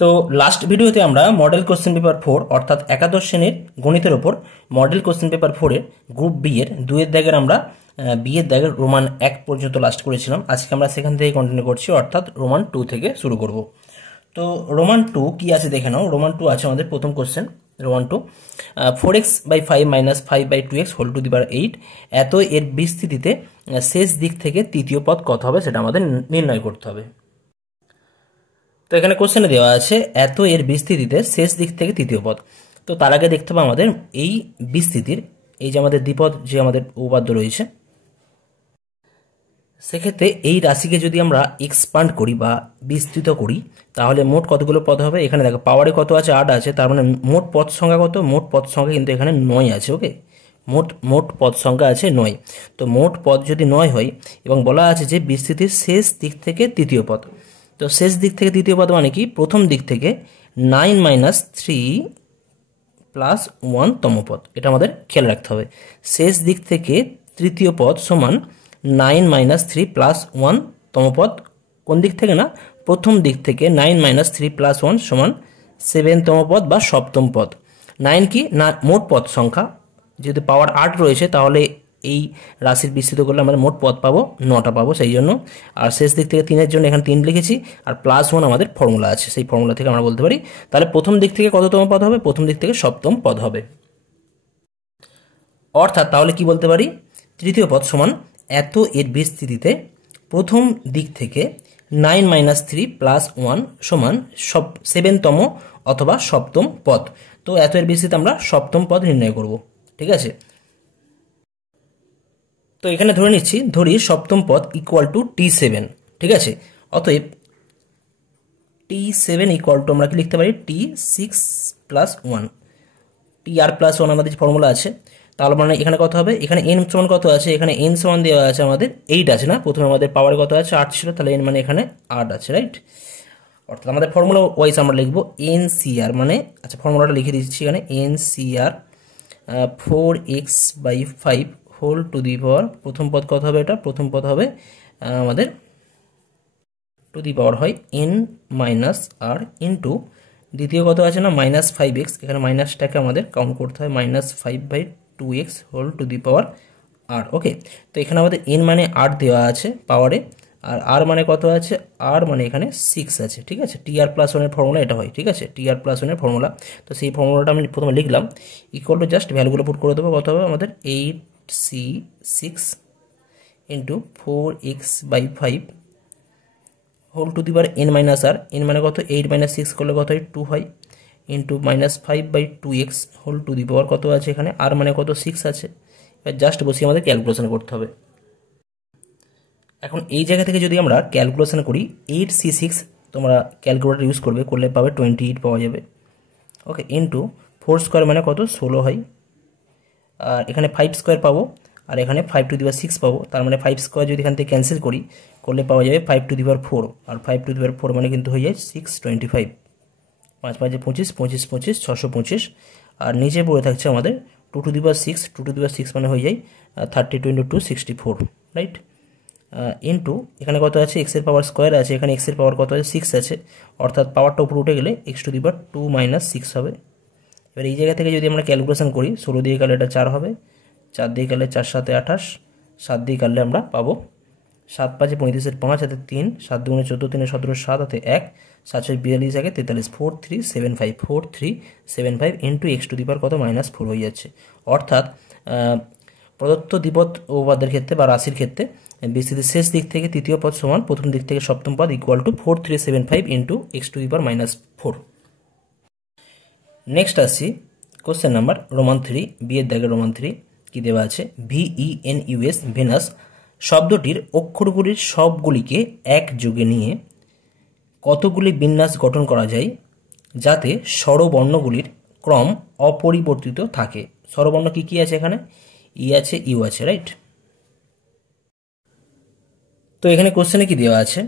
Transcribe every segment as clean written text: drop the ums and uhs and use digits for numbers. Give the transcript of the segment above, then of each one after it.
তো লাস্ট ভিডিওতে আমরা মডেল কোশ্চেন পেপার 4 অর্থাৎ একাদশ শ্রেণীর গণিতের ওপর মডেল কোশ্চেন পেপার 4 এর গ্রুপ বি এর 2 এর দাগের আমরা বি এর দাগের রোমান 1 পর্যন্ত লাস্ট করেছিলাম। আজকে আমরা সেখান থেকে কন্টিনিউ করছি, অর্থাৎ রোমান 2 থেকে শুরু করব। তো রোমান 2 কি আছে দেখে নাও। রোমান 2 আছে আমাদের প্রথম question, Roman 2 4x/5 - 5/2x whole to the power 8 এত এর বিস্তৃতিতে শেষ দিক থেকে তৃতীয় পদ কত হবে সেটা আমাদের নির্ণয় করতে হবে। তো এখানে কোশ্চেনে দেওয়া আছে এত এর বিস্তৃতিতে শেষ দিক থেকে তৃতীয় পদ। তো তার আগে দেখতে হবে আমাদের এই বিস্তৃতির এই যে আমাদের দ্বিপদ যে আমাদের উপপাদ্য রয়েছে, সেক্ষেত্রে এই রাশিকে যদি আমরা এক্সপান্ড করি বা বিস্তৃত করি তাহলে মোট কতগুলো পদ হবে। এখানে দেখো পাওয়ারে কত আছে, 8 আছে, তার মানে মোট পদ সংখ্যা কত, মোট পদ সংখ্যা কিন্তু এখানে 9 আছে। ওকে, মোট পদ সংখ্যা আছে 9। তো মোট পদ যদি 9 হয় এবং বলা আছে যে বিস্তৃতির শেষ দিক থেকে তৃতীয় পদ, তো শেষ দিক থেকে তৃতীয় পদ মানে কি, প্রথম দিক থেকে 9 - 3 + 1 তম পদ। এটা আমাদের খেয়াল রাখতে হবে। শেষ দিক থেকে তৃতীয় পদ সমান 9 - 3 + 1 তম পদ। কোন দিক থেকে না, প্রথম দিক থেকে 9 - 3 + 1 সমান 7 তম পদ বা সপ্তম পদ। 9 কি না, মোট পদ সংখ্যা। যেহেতু পাওয়ার 8 রয়েছে তাহলে এই রাশির বিস্তৃত করলে আমরা মোট পদ পাবো 9টা পাবো, সেই জন্য। আর শেষ দিক থেকে 3-এর জন্য এখানে 3 লিখেছি, আর +1 আমাদের ফর্মুলা আছে, সেই ফর্মুলা থেকে আমরা বলতে পারি তাহলে প্রথম দিক থেকে কততম পদ হবে, প্রথম দিক থেকে সপ্তম পদ হবে। অর্থাৎ তাহলে কি বলতে পারি, তৃতীয় পদ সমান এত এর বিস্তৃতিতে প্রথম দিক থেকে 9 - 3 + 1 সমান 7তম অথবা সপ্তম পদ। তো এত এর বিস্তৃতিতে আমরা সপ্তম পদ নির্ণয় করব। ঠিক আছে, তো এখানে ধরি সপ্তম পদ ইকুয়াল টু T7। ঠিক আছে, অতএব T7 ইকুয়াল টু আমরা কি লিখতে পারি, T6 + 1। TR+1 আমাদের ফর্মুলা আছে, তাহলে মানে এখানে কত হবে, এখানে n সমান কত আছে, এখানে n সমান দেওয়া আছে আমাদের 8 আছে না, প্রথমে আমাদের পাওয়ারে কত আছে 8 ছিল, তাহলে n মানে এখানে 8 আছে, রাইট। অর্থাৎ আমাদের ফর্মুলা ওয়াইজ আমরা লিখবো NCR মানে, আচ্ছা ফর্মুলাটা লিখে দিচ্ছি এখানে, NCR 4x/5 whole to the power, প্রথম পদ কত হবে, এটা প্রথম পদ হবে আমাদের টু দি পাওয়ার হয় n - r ইন্টু দ্বিতীয় কত আছে না -5x, এখানে মাইনাসটাকে আমাদের কাউন্ট করতে হয়, -5/2x whole to the power r। Okay, তো এখানে আমাদের n মানে 8 দেওয়া আছে পাওয়ারে, আর r মানে কত আছে, r মানে এখানে 6 আছে। ঠিক আছে, TR+1 এর ফর্মুলা এটা হয়। ঠিক আছে, TR+1 এর ফর্মুলা, তো সেই ফর্মুলাটা আমি প্রথমে লিখলাম, ইকুয়াল টু জাস্ট ভ্যালুগুলো পুট করে দেবো। কত হবে আমাদের 8C6 into 4x/5 whole to the power n - r, n মানে কত, 8 - 6 করলে কত হয় 2 হয়, into -5/2x whole to the power কত আছে এখানে, r মানে কত 6 আছে। এবার জাস্ট বসিয়ে আমাদের ক্যালকুলেশন করতে হবে। এখন এই জায়গা থেকে যদি আমরা ক্যালকুলেশন করি 8C6, তোমরা ক্যালকুলেটর ইউজ করলে পাবে 28 পাওয়া যাবে। ওকে, ইন্টু 4 স্কোয়ার মানে কত 16 হয়, আর এখানে 5 স্কোয়ার পাবো, আর এখানে 5 টু দি পাওয়ার 6 পাবো, তার মানে 5 স্কোয়ার যদি এখান থেকে ক্যান্সেল করলে পাওয়া যাবে 5 two the power 4, R 5 two the পাওয়ার 4 মানে কিন্তু হয়ে যায় 625, 5 5 25 25 25 625, আর নিচে পড়ে থাকছে আমাদের 2 two the power 6, 2 two the পাওয়ার 6 মানে হয়ে যায় 32 × 2 64, রাইট। ইন্টু এখানে কত আছে, এক্সের পাওয়ার স্কোয়ার আছে, এখানে এক্সের পাওয়ার কত আছে 6 আছে, অর্থাৎ পাওয়ারটা উপরে উঠে গেলে x টু দি পাওয়ার 2 - 6 হবে। এবার এই জায়গা থেকে যদি আমরা ক্যালকুলেশন করি 16 দিয়ে গেলে এটা 4 হবে, 4 দিয়ে গেলে 4 7 28, 7 দিয়ে কাটলে আমরা পাবো 7 5 35 5 হাতে 3, 7 2 14 3 17 7 হাতে 1, 7 6 42 1 43, 4375 4375 into x two the power কত -4 হয়ে যাচ্ছে। অর্থাৎ প্রদত্ত দ্বিপদ উপপাদ্যের ক্ষেত্রে বা রাশির ক্ষেত্রে বিস্তৃতির শেষ দিক থেকে তৃতীয় পদ সমান প্রথম দিক থেকে সপ্তম পদ equal to 4375 into x two the power -4। Next আসছি কোশ্চেন নাম্বার রোমান 3, বি এর দাগের রোমান 3 কি দেওয়া আছে, VENUS ভেনাস শব্দটির অক্ষরগুলির সবগুলিকে একযোগে নিয়ে কতগুলি বিন্যাস গঠন করা যায় যাতে স্বরবর্ণগুলির ক্রম অপরিবর্তিত থাকে। স্বরবর্ণ কি কি আছে, এখানে ই আছে, ইউ আছে, রাইট। তো এখানে কোশ্চেনে কি দেওয়া আছে,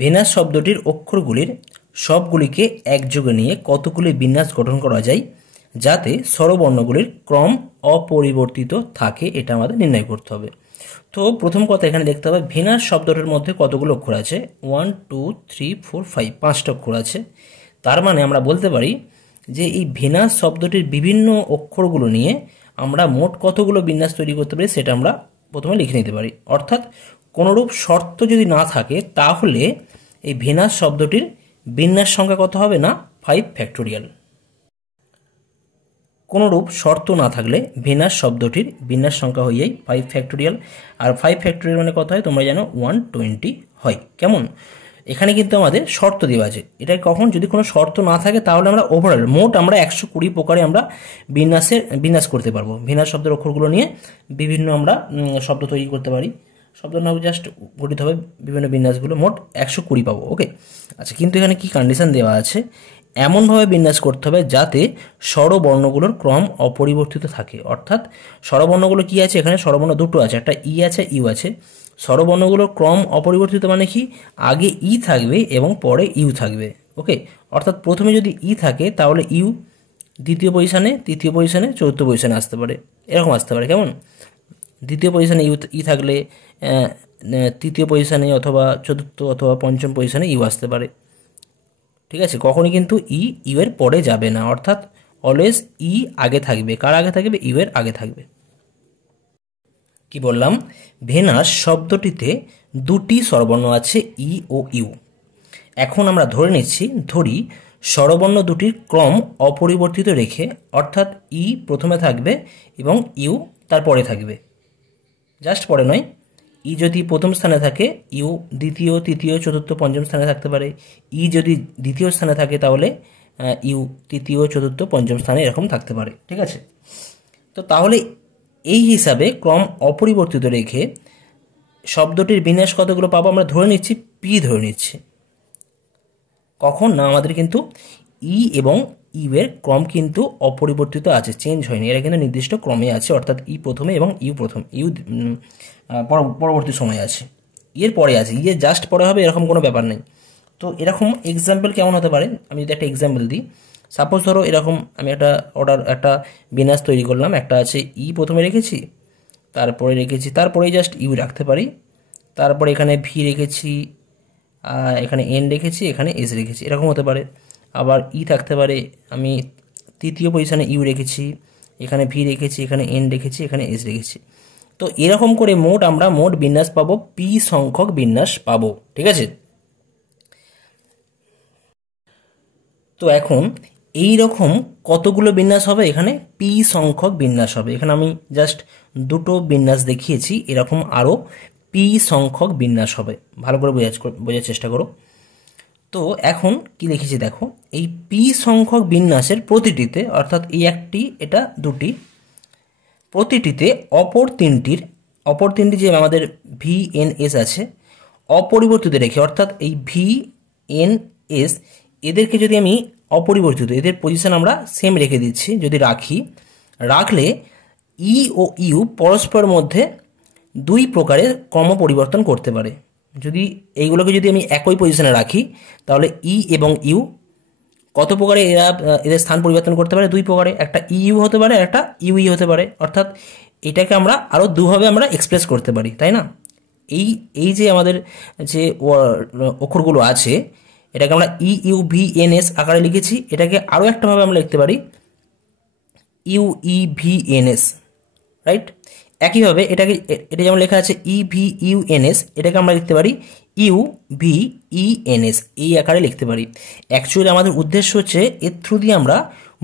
ভেনাস শব্দটির অক্ষরগুলির সবগুলিকে একযোগে নিয়ে কতগুলি বিন্যাস গঠন করা যায় যাতে স্বরবর্ণগুলির ক্রম অপরিবর্তিত থাকে, এটা আমাদের নির্ণয় করতে হবে। তো প্রথম কথা এখানে দেখতে হবে ভেনাস শব্দটির মধ্যে কতগুলো অক্ষর আছে, 1 2 3 4 5, 5টা অক্ষর আছে। তার মানে আমরা বলতে পারি যে এই ভেনাস শব্দটির বিভিন্ন অক্ষরগুলো নিয়ে আমরা মোট কতগুলো বিন্যাস তৈরি করতে পারি সেটা আমরা প্রথমে লিখে নিতে পারি। অর্থাৎ কোনোরূপ শর্ত যদি না থাকে তাহলে এই ভেনাস শব্দটির বিন্যাস সংখ্যা কত হবে না 5 ফ্যাক্টোরিয়াল। কোনোরূপ শর্ত না থাকলে ভেনাস শব্দটির বিন্যাস সংখ্যা হয়ে যায় 5 ফ্যাক্টোরিয়াল। আর 5 ফ্যাক্টোরিয়াল মানে কত হয় তোমরা জানো 120 হয়। কেমন? এখানে কিন্তু আমাদের শর্ত দেওয়া আছে, এটা কখন যদি কোনো শর্ত না থাকে তাহলে আমরা ওভারঅল মোট আমরা 120 প্রকারে আমরা বিন্যাস করতে পারবো। ভেনাস শব্দের অক্ষরগুলো নিয়ে বিভিন্ন আমরা শব্দ তৈরি করতে পারি। শব্দ না জাস্ট গঠিত হবে বিভিন্ন বিন্যাসগুলো, মোট 120 পাবো। ওকে, আচ্ছা, কিন্তু এখানে কি কন্ডিশন দেওয়া আছে, এমনভাবে বিন্যাস করতে হবে যাতে স্বরবর্ণগুলোর ক্রম অপরিবর্তিত থাকে। অর্থাৎ স্বরবর্ণগুলো কি আছে, এখানে স্বরবর্ণ দুটো আছে, একটা ই আছে ইউ আছে। স্বরবর্ণগুলোর ক্রম অপরিবর্তিত মানে কি, আগে ই থাকবে এবং পরে ইউ থাকবে। ওকে, অর্থাৎ প্রথমে যদি ই থাকে তাহলে ইউ দ্বিতীয় পজিশনে, তৃতীয় পজিশনে, চতুর্থ পজিশনে আসতে পারে, এরকম আসতে পারে। কেমন? দ্বিতীয় পজিশনে ই থাকলে তৃতীয় পজিশনে অথবা চতুর্থ অথবা পঞ্চম পজিশনে ইউ আসতে পারে। ঠিক আছে, কখনই কিন্তু ইউ এর পরে যাবে না, অর্থাৎ অলওয়েজ ই আগে থাকবে। কার আগে থাকবে? ইউ এর আগে থাকবে। কি বললাম? ভেনাস শব্দটিতে দুটি স্বরবর্ণ আছে, ই ও ইউ। এখন আমরা ধরি স্বরবর্ণ দুটির ক্রম অপরিবর্তিত রেখে, অর্থাৎ ই প্রথমে থাকবে এবং ইউ তারপরে থাকবে, জাস্ট পরে নয়। ই যদি প্রথম স্থানে থাকে ইউ দ্বিতীয়, তৃতীয়, চতুর্থ, পঞ্চম স্থানে থাকতে পারে। ই যদি দ্বিতীয় স্থানে থাকে তাহলে ইউ তৃতীয়, চতুর্থ, পঞ্চম স্থানে এরকম থাকতে পারে। ঠিক আছে, তো তাহলে এই হিসাবে ক্রম অপরিবর্তিত রেখে শব্দটির বিন্যাস কতগুলো পাবো আমরা ধরে নিচ্ছি, পি ধরে নিচ্ছি। কখন না, আমাদের কিন্তু ই এবং ইউ এর ক্রম কিন্তু অপরিবর্তিত আছে, চেঞ্জ হয়নি, এরা কিন্তু নির্দিষ্ট ক্রমে আছে। অর্থাৎ ই প্রথমে এবং ইউ পরবর্তী সময়ে আছে, এর পরে আছে, ইয়ে জাস্ট পরে হবে এরকম কোনো ব্যাপার নেই। তো এরকম এক্সাম্পল কেমন হতে পারে, আমি যদি একটা এক্সাম্পল দিই, সাপোজ ধরো এরকম আমি একটা বিন্যাস তৈরি করলাম, একটা আছে ই প্রথমে রেখেছি, তারপরে জাস্ট ইউ রাখতে পারি, তারপরে এখানে ভি রেখেছি, এখানে এন রেখেছি, এখানে এস রেখেছি, এরকম হতে পারে। আবার ই থাকতে পারে, আমি তৃতীয় পজিশনে ইউ রেখেছি, এখানে ভি রেখেছি, এখানে এন রেখেছি, এখানে এস রেখেছি। তো এরকম করে আমরা মোট বিন্যাস পাবো, পি সংখ্যক বিন্যাস পাবো। ঠিক আছে, তো এখন এই রকম কতগুলো বিন্যাস হবে, এখানে পি সংখ্যক বিন্যাস হবে। এখানে আমি জাস্ট দুটো বিন্যাস দেখিয়েছি, এরকম আরও পি সংখ্যক বিন্যাস হবে। ভালো করে বোঝার চেষ্টা করো। তো এখন কি লিখেছি দেখো, এই পি সংখ্যক বিন্যাসের প্রতিটিতে, অর্থাৎ এই একটি, এটা দুটি, প্রতিটিতে অপর তিনটি যে আমাদের ভি এন এস আছে অপরিবর্তিত রেখে, অর্থাৎ এই ভি এন এস এদেরকে যদি আমি অপরিবর্তিত, এদের পজিশন আমরা সেম রেখে দিচ্ছি, যদি রাখলে ই ও ইউ পরস্পরের মধ্যে দুই প্রকারের ক্রম পরিবর্তন করতে পারে। যদি এইগুলোকে যদি আমি একই পজিশনে রাখি তাহলে ই এবং ইউ কত প্রকারে এদের স্থান পরিবর্তন করতে পারে? দুই প্রকারে, একটা ইউ হতে পারে, একটা ইউই হতে পারে। অর্থাৎ এটাকে আমরা আরও দুভাবে আমরা এক্সপ্রেস করতে পারি, তাই না? এই যে আমাদের যে অক্ষরগুলো আছে এটাকে আমরা ই ইউ ভি এন এস আকারে লিখেছি, এটাকে আরও একটাভাবে আমরা লিখতে পারি U E V N S, right? একইভাবে এটা যেমন লেখা আছে E V U N S, এটাকে আমরা লিখতে পারি U V E N S, এই আকারে লিখতে পারি। অ্যাকচুয়ালি আমাদের উদ্দেশ্য হচ্ছে এর থ্রু দিয়ে আমরা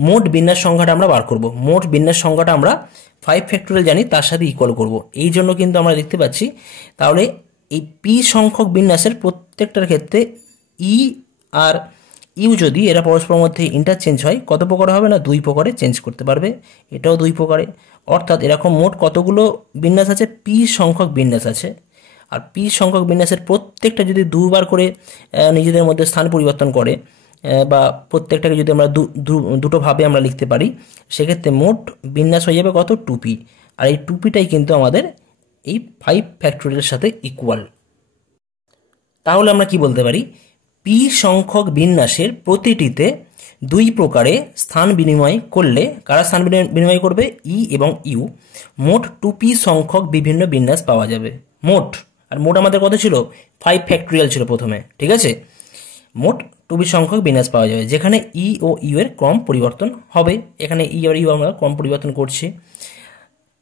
মোট বিন্যাস সংখ্যাটা আমরা বার করব। মোট বিন্যাস সংখ্যাটা আমরা 5 ফ্যাক্টোরিয়াল জানি, তার সাথে ইকুয়াল করব। এই জন্য কিন্তু আমরা দেখতে পাচ্ছি, তাহলে এই পি সংখ্যক বিন্যাসের প্রত্যেকটার ক্ষেত্রে ই আর ইউ যদি এরা পরস্পরের মধ্যে ইন্টারচেঞ্জ হয়, কত প্রকারে হবে না? দুই প্রকারে চেঞ্জ করতে পারবে, এটাও দুই প্রকারে। অর্থাৎ এরকম মোট কতগুলো বিন্যাস আছে? পি সংখ্যক বিন্যাস আছে। আর পি সংখ্যক বিন্যাসের প্রত্যেকটা যদি দুবার করে নিজেদের মধ্যে স্থান পরিবর্তন করে, বা প্রত্যেকটাকে যদি আমরা দুটো ভাবে আমরা লিখতে পারি, সেক্ষেত্রে মোট বিন্যাস হয়ে যাবে কত? 2p। আর এই 2pটাই কিন্তু আমাদের এই 5 ফ্যাক্টোরিয়ালের সাথে ইকুয়াল। তাহলে আমরা কি বলতে পারি? পি সংখ্যক বিন্যাসের প্রতিটিতে দুই প্রকারে স্থান বিনিময় করলে, কারা স্থান বিনিময় করবে? ই এবং ইউ। মোট 2p সংখ্যক বিভিন্ন বিন্যাস পাওয়া যাবে। মোট আমাদের কত ছিল? 5 ফ্যাক্টোরিয়াল ছিল প্রথমে, ঠিক আছে? মোট টুপি সংখ্যক বিন্যাস পাওয়া যাবে, যেখানে ই ও ইউ এর ক্রম পরিবর্তন হবে। এখানে ই আর ইউ আমরা ক্রম পরিবর্তন করছি,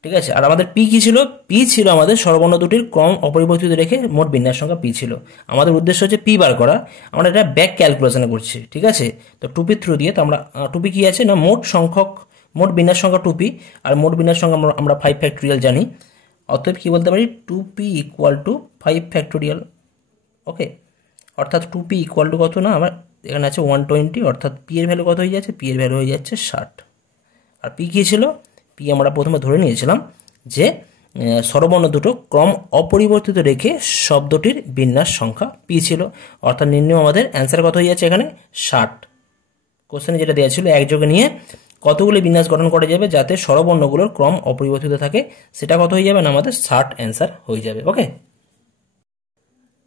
ঠিক আছে। আর আমাদের পি কি ছিল? পি ছিল আমাদের স্বরবর্ণ দুটির ক্রম অপরিবর্তিত রেখে মোট বিন্যাস সংখ্যা পি ছিল। আমাদের উদ্দেশ্য হচ্ছে পি বার করা, আমরা এটা ব্যাক ক্যালকুলেশনে করছি, ঠিক আছে। তো টুপির থ্রু দিয়ে তো আমরা টুপি কি আছে না মোট বিন্যাস সংখ্যা টুপি, আর মোট বিন্যাস সংখ্যা আমরা 5 ফ্যাক্টোরিয়াল জানি। অতএব কি বলতে পারি? 2p equal to 5 factorial. ওকে, অর্থাৎ 2p ইকুয়াল টু কত না, আমার এখানে আছে 120, অর্থাৎ পি এর ভ্যালু কত হয়ে যাচ্ছে? পি এর ভ্যালু হয়ে যাচ্ছে 60। আর পি কী ছিল? পি আমরা প্রথমে ধরে নিয়েছিলাম যে স্বরবর্ণ দুটো ক্রম অপরিবর্তিত রেখে শব্দটির বিন্যাস সংখ্যা পি ছিল, অর্থাৎ নির্ণয় আমাদের অ্যান্সার কত হয়ে যাচ্ছে এখানে? 60। কোশ্চেনে যেটা দেওয়া ছিল একযোগে নিয়ে কতগুলি বিন্যাস গঠন করা যাবে যাতে স্বরবর্ণগুলোর ক্রম অপরিবর্তিত থাকে, সেটা কত হয়ে যাবে না আমাদের 60 অ্যান্সার হয়ে যাবে। ওকে,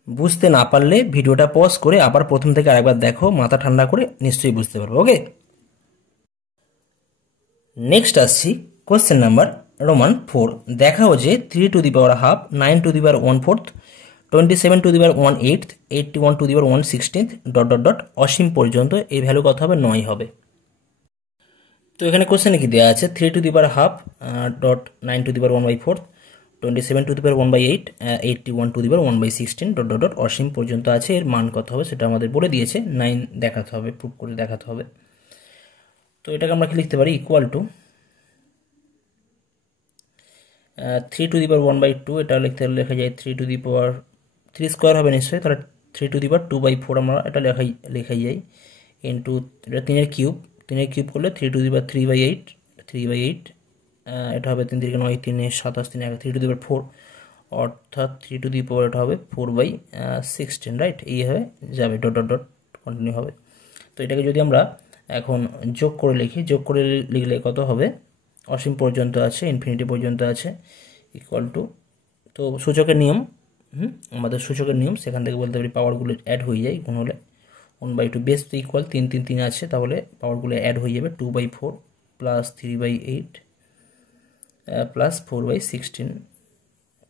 বুঝতে না পারলে ভিডিওটা পজ করে আবার প্রথম থেকে আরেকবার দেখো, মাথা ঠান্ডা করে নিশ্চয়ই বুঝতে পারবে। ওকে, নেক্সট আসছি কোশ্চেন নাম্বার রোমান 4। দেখাও যে 3 to the power half, 9 to the power 1/4, 27 to the power 1/8, 81 to the power 1/16 dot dot dot অসীম পর্যন্ত এই ভ্যালু কত হবে? 9 হবে। তো এখানে কোশ্চেনে কি দেওয়া আছে? 3 to the power half dot 9 to the power 1/4, 27 to the power 1/8, 81 to the power 1/16 dot dot dot অসীম পর্যন্ত আছে। এর মান কত হবে সেটা আমাদের বলে দিয়েছে, 9 দেখাতে হবে, প্রুভ করে দেখাতে হবে। তো এটাকে আমরা কি লিখতে পারি? ইকুয়াল টু 3 টু দি পাওয়ার 1/2, এটা লেখা যায় 3 টু দি পাওয়ার 3 স্কোয়ার হবে নিশ্চয়ই, তাহলে 3 টু দি পাওয়ার 2/4 আমরা এটা লেখাই যায়, ইন্টু এটা 3 কিউব করলে 3 টু দি পাওয়ার 3/8, এটা হবে 3 3 9 3 27 3 3 টু দি পাওয়ার 4, অর্থাৎ 3 টু দি পাওয়ার এটা হবে 4/16, রাইট? এই হয়ে যাবে, ডট ডট ডট কন্টিনিউ হবে। তো এটাকে যদি আমরা এখন যোগ করে লিখি, যোগ করে লিখলে কত হবে? অসীম পর্যন্ত আছে, ইনফিনিটি পর্যন্ত আছে, ইকুয়াল টু, তো সূচকের নিয়ম, আমাদের সূচকের নিয়ম, সেখান থেকে বলতে পারি পাওয়ারগুলো অ্যাড হয়ে যায় গুণ হলে। 1/2 বেস তো ইকুয়াল 3 3 3 আছে, তাহলে পাওয়ারগুলো অ্যাড হয়ে যাবে 2/4 প্লাস 3/8 প্লাস 4/16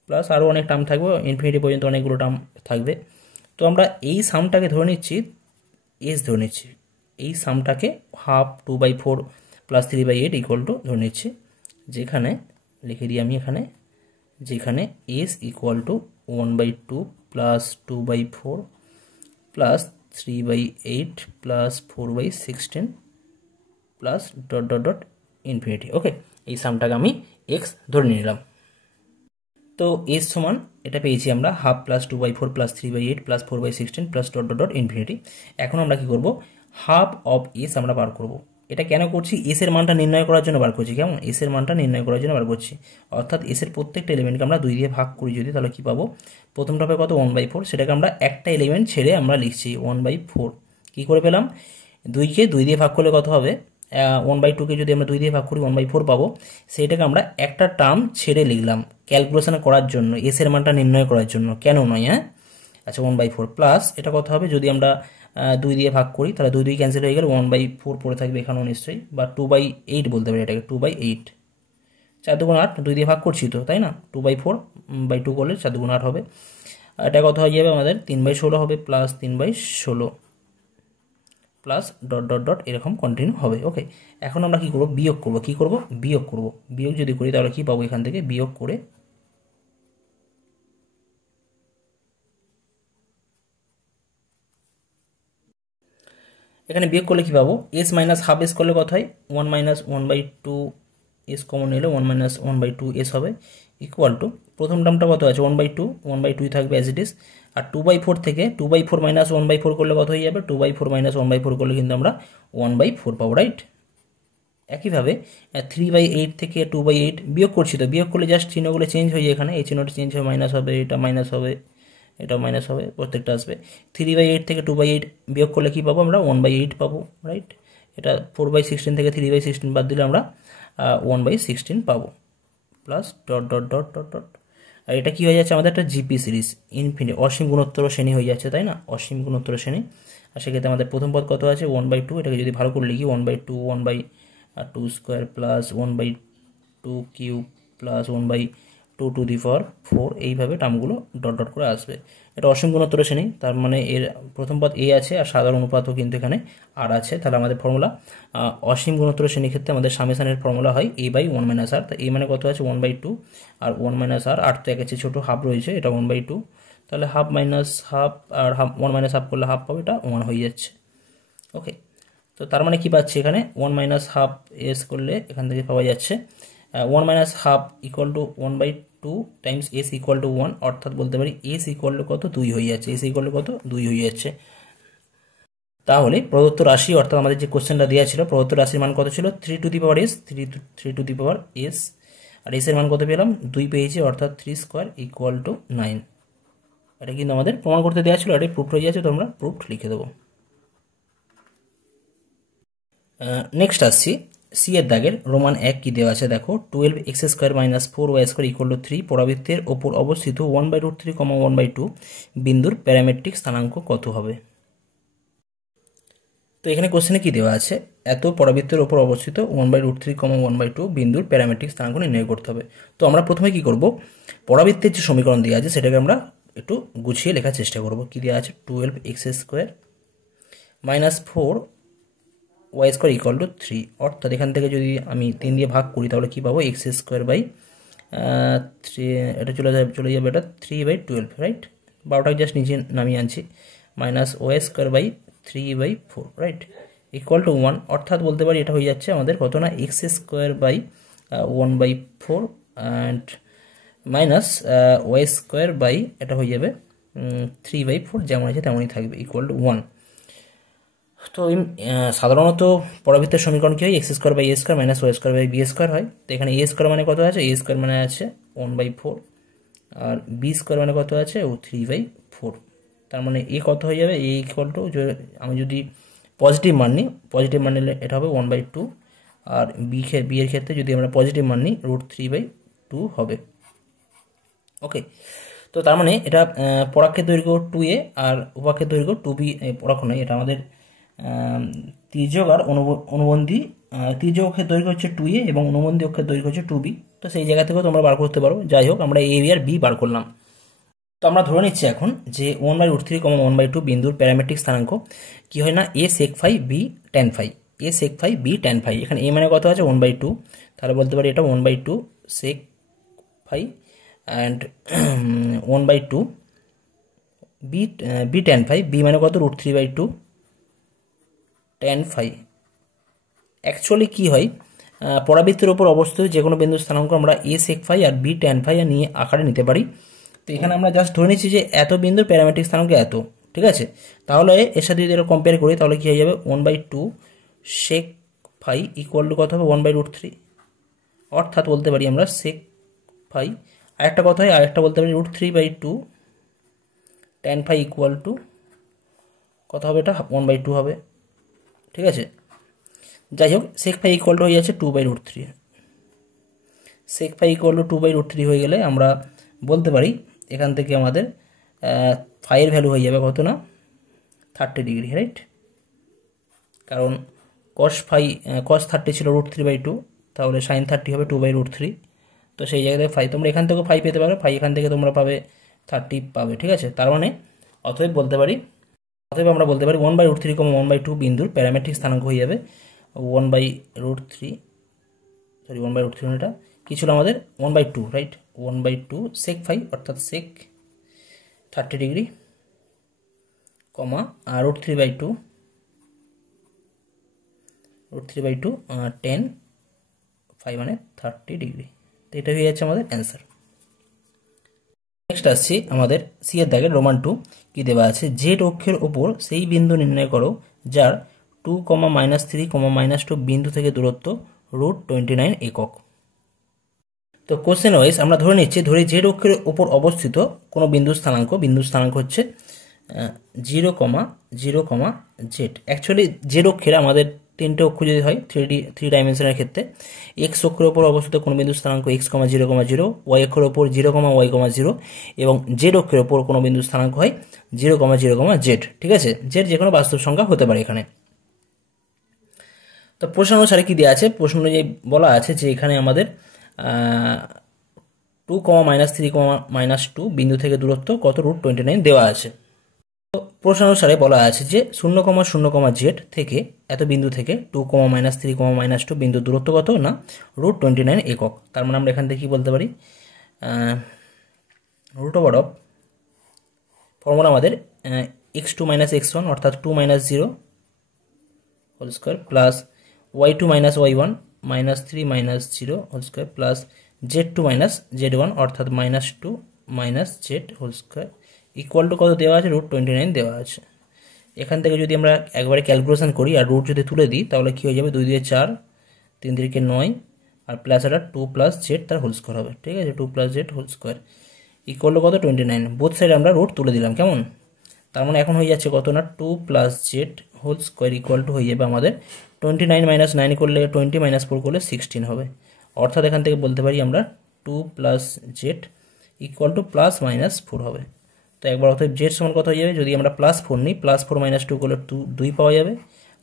প্লাস আরও অনেক টার্ম থাকবে, ইনফিনিটি পর্যন্ত অনেকগুলো টার্ম থাকবে। তো আমরা এই সামটাকে ধরে নিচ্ছি, ধরে নিচ্ছি এই সামটাকে হাফ 2/4 প্লাস 3/8 ইকুয়াল টু ধরে নিচ্ছি, যেখানে লিখে দিই আমি এখানে, যেখানে S equal to 1/2 plus 2/4 plus 3/8 plus 4/16 plus dot dot dot infinity. Okay, এই সামটাকে আমি এক্স ধরে নিলাম। তো এস সমান এটা পেয়েছি আমরা half plus 2/4 plus 3/8 plus 4/16 plus dot dot dot infinity. এখন আমরা কি করব? হাফ অফ এস আমরা বার করব। এটা কেন করছি? এস এর মানটা নির্ণয় করার জন্য বার করছি। কেমন? এস এর মানটা নির্ণয় করার জন্য বার করছি, অর্থাৎ এস এর প্রত্যেকটা এলিমেন্টকে আমরা 2 দিয়ে ভাগ করি যদি, তাহলে কি পাবো? প্রথমটা হবে কত? 1/4, সেটাকে আমরা একটা এলিমেন্ট ছেড়ে আমরা লিখছি 1/4। কি করে পেলাম? 2কে 2 দিয়ে ভাগ করলে কত হবে? 1/2কে যদি আমরা 2 দিয়ে ভাগ করি 1/4 পাবো, সেইটাকে আমরা একটা টার্ম ছেড়ে লিখলাম ক্যালকুলেশন করার জন্য, এস এর মানটা নির্ণয় করার জন্য, কেন নয়? হ্যাঁ, আচ্ছা 1/4 প্লাস এটা কত হবে? যদি আমরা 2 দিয়ে ভাগ করি তাহলে 2 ক্যান্সেল হয়ে গেলে 1/4 পড়ে থাকবে এখানেও নিশ্চয়ই, বা 2/8 বলতে পারি এটাকে, 2/8, 4 2 8, 2 দিয়ে ভাগ করছি তো, তাই না? 2/4/2 করলে 4 2 8 হবে, এটা কত হয়ে যাবে আমাদের? 3/16 হবে, plus 3/16 plus dot dot dot এরকম কন্টিনিউ হবে। ওকে, এখন আমরা কি করব? বিয়োগ করব। কি করব? বিয়োগ করব। বিয়োগ যদি করি তাহলে কি পাবো? এখান থেকে বিয়োগ করে এখানে বিয়োগ করলে কি পাবো? এস মাইনাস হাফ এস করলে কত হয়? 1 মাইনাস 1/2 এস কমন নিলে 1 মাইনাস 1/2 এস হবে, ইকুয়াল টু প্রথম টার্মটা কত আছে? 1/2 থাকবে অ্যাজ ইট ইজ, আর 2/4 থেকে 2/4 মাইনাস 1/4 করলে কত হয়ে যাবে? 2/4 মাইনাস 1/4 করলে কিন্তু আমরা 1/4 পাবো, রাইট? একইভাবে 3/8 থেকে 2/8 বিয়োগ করছি, তো বিয়োগ করলে জাস্ট চিহ্নগুলো চেঞ্জ হয়ে যায়, এখানে এই চিহ্নটা চেঞ্জ হয়ে মাইনাস হবে, এটা মাইনাস হবে, এটা মাইনাস হবে, প্রত্যেকটা আসবে। 3/8 থেকে 2/8 বিয়োগ করলে কি পাবো? আমরা 1/8 পাবো, রাইট? এটা 4/16 থেকে 3/16 বাদ দিলে আমরা 1/16 পাবো, plus dot dot dot dot dot. আর এটা কি হয়ে যাচ্ছে? আমাদের একটা জিপি সিরিজ, ইনফিনিটি অসীম গুণোত্তর শ্রেণী হয়ে যাচ্ছে, তাই না? অসীম গুণোত্তর শ্রেণী। আর সেক্ষেত্রে আমাদের প্রথম পদ কত আছে? 1/2, এটাকে যদি ভালো করে লিখি 1/2 1/2 স্কোয়ার প্লাস 1/2 কিউব প্লাস 1/2 2^4 এইভাবে টার্মগুলো ডট ডট করে আসবে। এটা অসীম গুণোত্তর শ্রেণী, তার মানে এর প্রথম পদ a আছে আর সাধারণ অনুপাতও কিন্তু এখানে r আছে। তাহলে আমাদের ফর্মুলা অসীম গুণোত্তর শ্রেণীর ক্ষেত্রে আমাদের সামেশনের ফর্মুলা হয় a/1 - r। তো a মানে কত আছে 1/2 আর 1 - r, 8 তো একের চেয়ে ছোট হাফ রয়েছে, এটা 1/2। তাহলে হাফ মাইনাস হাফ আর হাফ 1 - হাফ করলে হাফ পাবে, এটা 1 হয়ে যাচ্ছে। ওকে, তো তার মানে কি পাচ্ছি এখানে 1 - হাফ এস করলে এখান থেকে পাওয়া যাচ্ছে 1 - half equal to 1/2 Times S equal two 1, অর্থাৎ বলতে পারি এস ইকুয়াল টু কত 2 হয়ে যাচ্ছে, এস ইকুয়াল টু কত 2 হয়ে যাচ্ছে। তাহলে প্রদত্ত রাশি অর্থাৎ আমাদের যে কোশ্চেনটা দেওয়া ছিল প্রদত্ত রাশির মান কত ছিল 3^s, 3^s, আর এস এর মান কত পেলাম 2 পেয়েছি, অর্থাৎ 3² ইকুয়াল টু 9। এটা কিন্তু আমাদের প্রমাণ করতে দেওয়া ছিল, এটাই প্রুফ হয়ে যাচ্ছে, তোমরা প্রুফ লিখে দেবো। নেক্সট আসছি সি এর দাগের রোমান 1 কি দেওয়া আছে দেখো 12x² - 4y² ইকুয়াল টু 3 পরাবৃত্তের ওপর অবস্থিত 1/√3, 1/2 বিন্দুর প্যারামেট্রিক স্থানাঙ্ক কত হবে। তো এখানে কোশ্চেনে কি দেওয়া আছে এত পরাবৃত্তের ওপর অবস্থিত 1/√3, 1/2 বিন্দুর প্যারামেট্রিক স্থানাঙ্ক নির্ণয় করতে হবে। তো আমরা প্রথমে কি করব, পরাবৃত্তের যে সমীকরণ দেওয়া আছে সেটাকে আমরা একটু গুছিয়ে লেখার চেষ্টা করব। কি দেওয়া আছে 12x² - 4y² ইকুয়াল টু 3, অর্থাৎ এখান থেকে যদি আমি 3 দিয়ে ভাগ করি তাহলে কি পাবো x²/3, এটা চলে যাবে এটা 3/12, রাইট। 12টাকে জাস্ট নিচে নামিয়ে আনছি, minus y²/3/4, right, equal to 1, অর্থাৎ বলতে পারি এটা হয়ে যাচ্ছে আমাদের কত না x²/1/4 অ্যান্ড মাইনাস y² এটা হয়ে যাবে 3/4, যেমন আছে তেমনই থাকবে, ইকুয়াল টু 1। তো সাধারণত পরাবৃত্তের সমীকরণ কি হয় x²/a² মাইনাস y²/b² হয়। তো এখানে a² মানে কত আছে, a² মানে আছে 1/4 আর b² মানে কত আছে 3/4। তার মানে a কত হয়ে যাবে, a ইকুয়াল টু আমি যদি পজিটিভ মান নিই, পজিটিভ মান নিলে এটা হবে 1/2 আর b এর ক্ষেত্রে যদি আমরা পজিটিভ মান নিই √3/2 হবে। ওকে, তো তার মানে এটা পরাক্ষের দৈর্ঘ্য 2a আর উপাক্ষের দৈর্ঘ্য 2b, পরাক্ষ নয়, এটা আমাদের তির্যক আর অনুবন্ধী, তির্যক অক্ষের দৈর্ঘ্য হচ্ছে 2a এবং অনুবন্ধী অক্ষের দৈর্ঘ্য হচ্ছে 2b। তো সেই জায়গা থেকেও তোমরা বার করতে পারো। যাই হোক, আমরা a আর b বার করলাম। তো আমরা ধরে নিচ্ছি এখন যে 1/√3, 1/2 বিন্দুর প্যারামেট্রিক স্থানাঙ্ক কি হয় না a sec phi b tan phi, a sec phi b tan phi। এখানে a মানে কত আছে 1/2, তাহলে বলতে পারি এটা 1/2 sec phi and 1/2 b tan phi, b মানে কত √3/2 tan phi। অ্যাকচুয়ালি কি হয়, পরাবৃত্তের ওপর অবস্থিত যে কোনো বিন্দুর স্থানাঙ্ক আমরা a sec phi R b tan phi নিয়ে আকারে নিতে পারি। তো এখানে আমরা জাস্ট ধরে নিচ্ছি যে এত বিন্দুর প্যারামেট্রিক স্থানাঙ্ক এত, ঠিক আছে। তাহলে এর সাথে যদি এটা কম্পেয়ার করি তাহলে কি হয়ে যাবে 1/2 sec phi ইকুয়াল টু কত হবে 1/√3, অর্থাৎ বলতে পারি আমরা sec phi, আরেকটা কথা হয় আরেকটা বলতে পারি √3/2 tan phi ইকুয়াল টু কত হবে, এটা 1/2 হবে, ঠিক আছে। যাই হোক, sec phi ইকুয়াল টু হয়ে যাচ্ছে 2/√3, sec phi ইকুয়াল টু 2/√3 হয়ে গেলে আমরা বলতে পারি এখান থেকে আমাদের phi এর ভ্যালু হয়ে যাবে কত না 30 ডিগ্রি, রাইট। কারণ cos 30 ছিল √3/2, তাহলে sin 30 হবে 2/√3। তো সেই জায়গায় phi তোমরা এখান থেকে phi পেতে পারো, phi এখান থেকে তোমরা পাবে 30 পাবে, ঠিক আছে। তার মানে অতএব আমরা বলতে পারি 1/√3, 1/2 বিন্দুর প্যারামেট্রিক স্থানাঙ্ক হয়ে যাবে 1/√3, সরি 1/√3 এটা কি ছিল আমাদের 1/2, রাইট, 1/2 sec phi অর্থাৎ sec 30 ডিগ্রি কমা আর √3/2 tan phi মানে 30 ডিগ্রি। তো এটা হয়ে যাচ্ছে আমাদের অ্যান্সার। নেক্সট আসছি আমাদের সি এর দাগের রোমান 2 কি দেওয়া আছে জেড অক্ষের ওপর সেই বিন্দু নির্ণয় করো যার 2, -3, -2 বিন্দু থেকে দূরত্ব √29 একক। তো কোশ্চেন ওয়াইজ আমরা ধরে নিচ্ছি, জেড অক্ষের ওপর অবস্থিত কোনো বিন্দুর স্থানাঙ্ক হচ্ছে 0, 0, জেড। অ্যাকচুয়ালি জেড অক্ষের আমাদের 3টে অক্ষ যদি হয় 3 ডাইমেনশনের ক্ষেত্রে এক্স অক্ষের ওপর অবস্থিত কোনো বিন্দুর স্থানাঙ্ক x, 0, 0, ওয়াই অক্ষের ওপর 0, y, 0 এবং জেড অক্ষের ওপর কোনো বিন্দুর স্থানাঙ্ক হয় 0, 0, জেড, ঠিক আছে। জেড যে কোনো বাস্তব সংখ্যা হতে পারে এখানে। তো প্রশ্ন অনুসারে কি দেওয়া আছে, প্রশ্ন অনুযায়ী বলা আছে যে এখানে আমাদের 2, -3, -2 বিন্দু থেকে দূরত্ব কত √29 দেওয়া আছে। তো প্রশ্ন অনুসারে বলা আছে যে 0,0,z থেকে এত বিন্দু থেকে 2, -3, -2 বিন্দু দূরত্ব কত না √29 একক। তার মানে আমরা এখান থেকে কি বলতে পারি, রুট ওভার অফ ফর্মুলা আমাদের x2 - x1 অর্থাৎ 2 - 0 whole square plus y2 - y1 -3 - 0 whole square plus z2 - z1 অর্থাৎ -2 - z whole square equal to কত দেওয়া আছে √29 দেওয়া আছে। এখান থেকে যদি আমরা একবারে ক্যালকুলেশন করি আর রুট যদি তুলে দিই তাহলে কি হয়ে যাবে, 2 দিয়ে 4, 3 3 9 আর প্লাস একটা 2 + z তার হোল স্কোয়ার হবে। ঠিক আছে, 2 + z whole square equal to কত 29। বোথ সাইডে আমরা রুট তুলে দিলাম, কেমন। তার মানে এখন হয়ে যাচ্ছে কত না 2 + z whole square equal to হয়ে যাবে আমাদের 29 - 9 করলে 20 - 4 করলে 16 হবে। অর্থাৎ এখান থেকে বলতে পারি আমরা 2 + z ইকুয়াল টু +-4 হবে। তো একবার অর্থাৎ z সমান কত হয়ে যাবে, যদি আমরা +4 নিই +4 - 2 করলে 2 পাওয়া যাবে,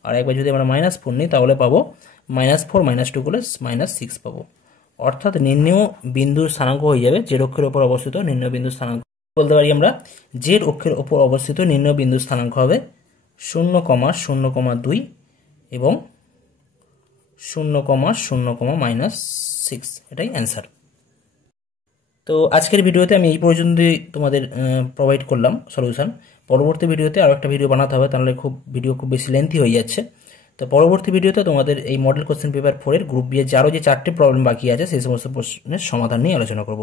আর একবার যদি আমরা -4 নিই তাহলে পাবো -4 - 2 করলে -6 পাবো। অর্থাৎ নির্ণেয় বিন্দুর স্থানাঙ্ক হয়ে যাবে z অক্ষের উপর অবস্থিত নির্ণেয় বিন্দুর স্থানাঙ্ক বলতে পারি আমরা z অক্ষের উপর অবস্থিত নির্ণেয় বিন্দুর স্থানাঙ্ক হবে 0,0,2 এবং 0,0,-6, এটাই অ্যান্সার। তো আজকের ভিডিওতে আমি এই পর্যন্তই তোমাদের প্রোভাইড করলাম সলিউশন। পরবর্তী ভিডিওতে আরও একটা ভিডিও বানাতে হবে, তাহলে ভিডিও খুব বেশি লেন্থি হয়ে যাচ্ছে। তো পরবর্তী ভিডিওতে তোমাদের এই মডেল কোশ্চেন পেপার 4 এর গ্রুপ বি এর আরও যে 4টে প্রবলেম বাকি আছে সেই সমস্ত প্রশ্নের সমাধান নিয়ে আলোচনা করব।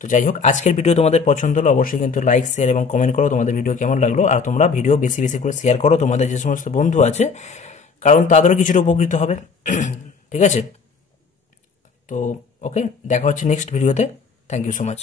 তো যাই হোক, আজকের ভিডিও তোমাদের পছন্দ হলে অবশ্যই কিন্তু লাইক, শেয়ার এবং কমেন্ট করো তোমাদের ভিডিও কেমন লাগলো। আর তোমরা ভিডিও বেশি বেশি করে শেয়ার করো তোমাদের যে সমস্ত বন্ধু আছে, কারণ তাদেরও কিছুটা উপকৃত হবে। ঠিক আছে, তো ওকে, দেখা হচ্ছে নেক্সট ভিডিওতে। Thank you so much.